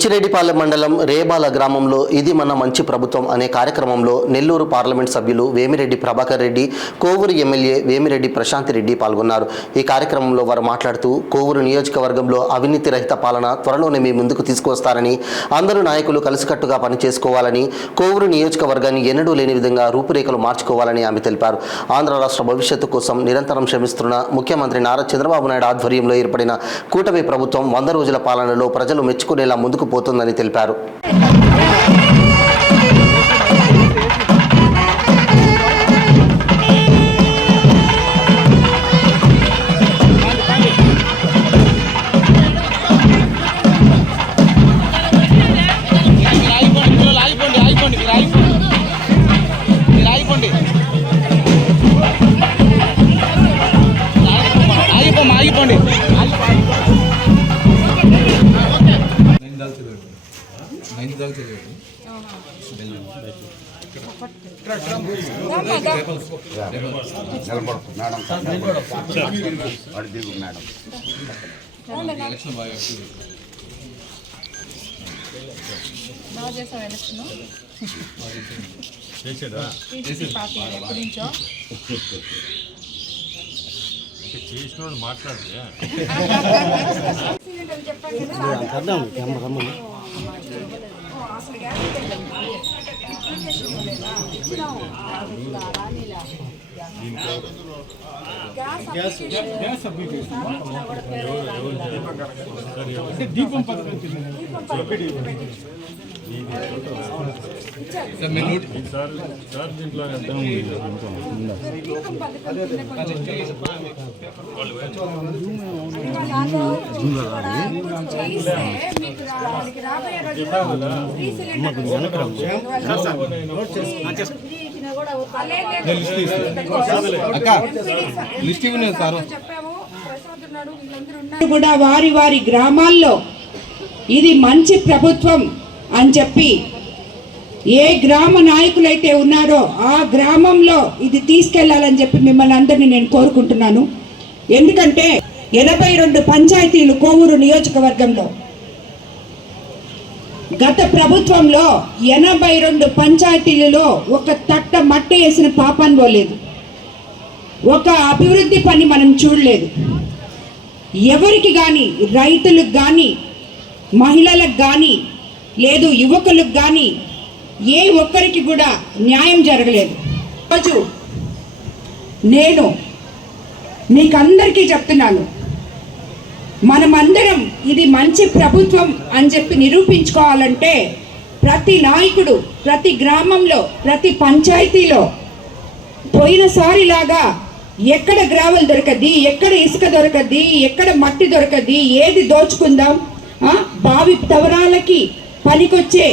బుచ్చిరెడ్డిపాలెం మండలం రేబాల గ్రామంలో ఇది మన మంచి ప్రభుత్వం అనే కార్యక్రమంలో నెల్లూరు పార్లమెంట్ సభ్యులు వేమిరెడ్డి ప్రభాకర్ రెడ్డి, కోవూరు ఎమ్మెల్యే వేమిరెడ్డి ప్రశాంత్ రెడ్డి పాల్గొన్నారు. ఈ కార్యక్రమంలో వారు మాట్లాడుతూ కోవూరు నియోజకవర్గంలో అవినీతి రహిత పాలన త్వరలోనే మీ ముందుకు తీసుకువస్తారని, అందరూ నాయకులు కలిసికట్టుగా పనిచేసుకోవాలని, కోవూరు నియోజకవర్గాన్ని ఎన్నడూ లేని విధంగా రూపురేఖలు మార్చుకోవాలని ఆమె తెలిపారు. ఆంధ్ర రాష్ట్ర భవిష్యత్తు కోసం నిరంతరం శ్రమిస్తున్న ముఖ్యమంత్రి నారా చంద్రబాబు నాయుడు ఆధ్వర్యంలో ఏర్పడిన కూటమి ప్రభుత్వం 100 రోజుల పాలనలో ప్రజలు మెచ్చుకునేలా ముందుకు పోతుందని తెలిపారు. చేసిన మాట్లాడితే దీపం పథకం సార్ దీంట్లో ఎంత కూడా వారి వారి గ్రామాల్లో ఇది మంచి ప్రభుత్వం అని చెప్పి ఏ గ్రామ నాయకులైతే ఉన్నారో ఆ గ్రామంలో ఇది తీసుకెళ్లాలని చెప్పి మిమ్మల్ని అందరినీ నేను కోరుకుంటున్నాను. ఎందుకంటే 82 పంచాయతీలు కోవూరు నియోజకవర్గంలో, గత ప్రభుత్వంలో 82 పంచాయతీలలో ఒక తట్ట మట్టి వేసిన పాపాన్ని పోలేదు, ఒక అభివృద్ధి పని మనం చూడలేదు. ఎవరికి కానీ, రైతులకు కానీ, మహిళలకు కానీ, లేదు యువకులకు కానీ ఏ ఒక్కరికి కూడా న్యాయం జరగలేదు. రోజు నేను మీకందరికీ చెప్తున్నాను, మనమందరం ఇది మంచి ప్రభుత్వం అని చెప్పి నిరూపించుకోవాలంటే ప్రతి నాయకుడు ప్రతి గ్రామంలో ప్రతి పంచాయతీలో పోయినసారిలాగా ఎక్కడ గ్రావెల్ దొరకద్ది, ఎక్కడ ఇసుక దొరకద్ది, ఎక్కడ మట్టి దొరకద్ది, ఏది దోచుకుందాం, భావి తవరాలకి పనికొచ్చే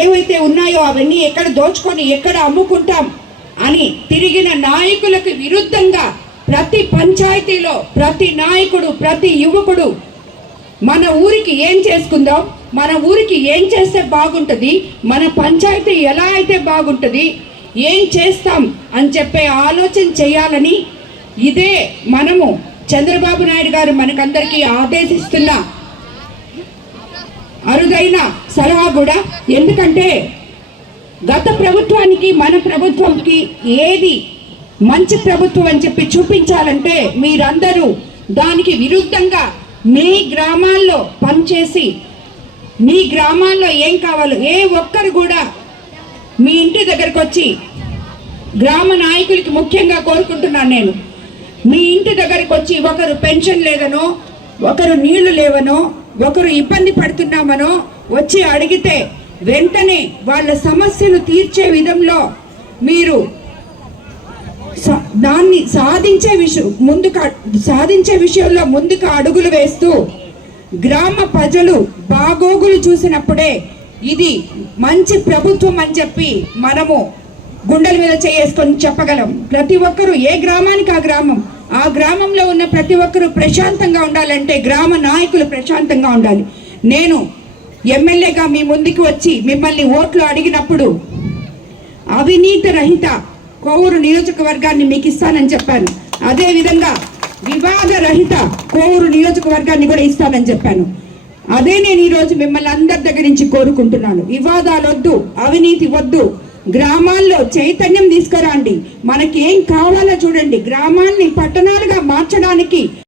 ఏవైతే ఉన్నాయో అవన్నీ ఎక్కడ దోచుకొని ఎక్కడ అమ్ముకుంటాం అని తిరిగిన నాయకులకు విరుద్ధంగా ప్రతి పంచాయతీలో ప్రతి నాయకుడు ప్రతి యువకుడు మన ఊరికి ఏం చేసుకుందాం, మన ఊరికి ఏం చేస్తే బాగుంటుంది, మన పంచాయతీ ఎలా అయితే బాగుంటుంది, ఏం చేస్తాం అని చెప్పే ఆలోచన చేయాలని ఇదే మనము చంద్రబాబు నాయుడు గారు మనకందరికీ ఆదేశిస్తున్న అరుదైన సలహా కూడా. ఎందుకంటే గత ప్రభుత్వానికి మన ప్రభుత్వంకి ఏది మంచి ప్రభుత్వం అని చెప్పి చూపించాలంటే మీరందరూ దానికి విరుద్ధంగా మీ గ్రామాల్లో పనిచేసి మీ గ్రామాల్లో ఏం కావాలో ఏ ఒక్కరు కూడా మీ ఇంటి దగ్గరకు వచ్చి, గ్రామ నాయకులకి ముఖ్యంగా కోరుకుంటున్నాను నేను, మీ ఇంటి దగ్గరకు వచ్చి ఒకరు పెన్షన్ లేదనో, ఒకరు నీళ్లు లేవనో, ఒకరు ఇబ్బంది పడుతున్నామనో వచ్చి అడిగితే వెంటనే వాళ్ళ సమస్యను తీర్చే విధంలో మీరు దాన్ని సాధించే విషయంలో ముందుకు అడుగులు వేస్తూ గ్రామ ప్రజలు బాగోగులు చూసినప్పుడే ఇది మంచి ప్రభుత్వం అని చెప్పి మనము గుండెల మీద చేసుకొని చెప్పగలం. ప్రతి ఒక్కరూ ఏ గ్రామానికి ఆ గ్రామంలో ఉన్న ప్రతి ఒక్కరూ ప్రశాంతంగా ఉండాలంటే గ్రామ నాయకులు ప్రశాంతంగా ఉండాలి. నేను ఎమ్మెల్యేగా మీ ముందుకు వచ్చి మిమ్మల్ని ఓట్లు అడిగినప్పుడు అవినీతి రహిత కోవూరు నియోజకవర్గాన్ని మీకు ఇస్తానని చెప్పాను. అదే విధంగా వివాద రహిత కోవూరు నియోజకవర్గాన్ని కూడా ఇస్తానని చెప్పాను. అదే నేను ఈరోజు మిమ్మల్ని అందరి దగ్గర నుంచి కోరుకుంటున్నాను. వివాదాలు వద్దు, అవినీతి వద్దు, గ్రామాల్లో చైతన్యం తీసుకురండి. మనకి ఏం కావాలో చూడండి. గ్రామాల్ని పట్టణాలుగా మార్చడానికి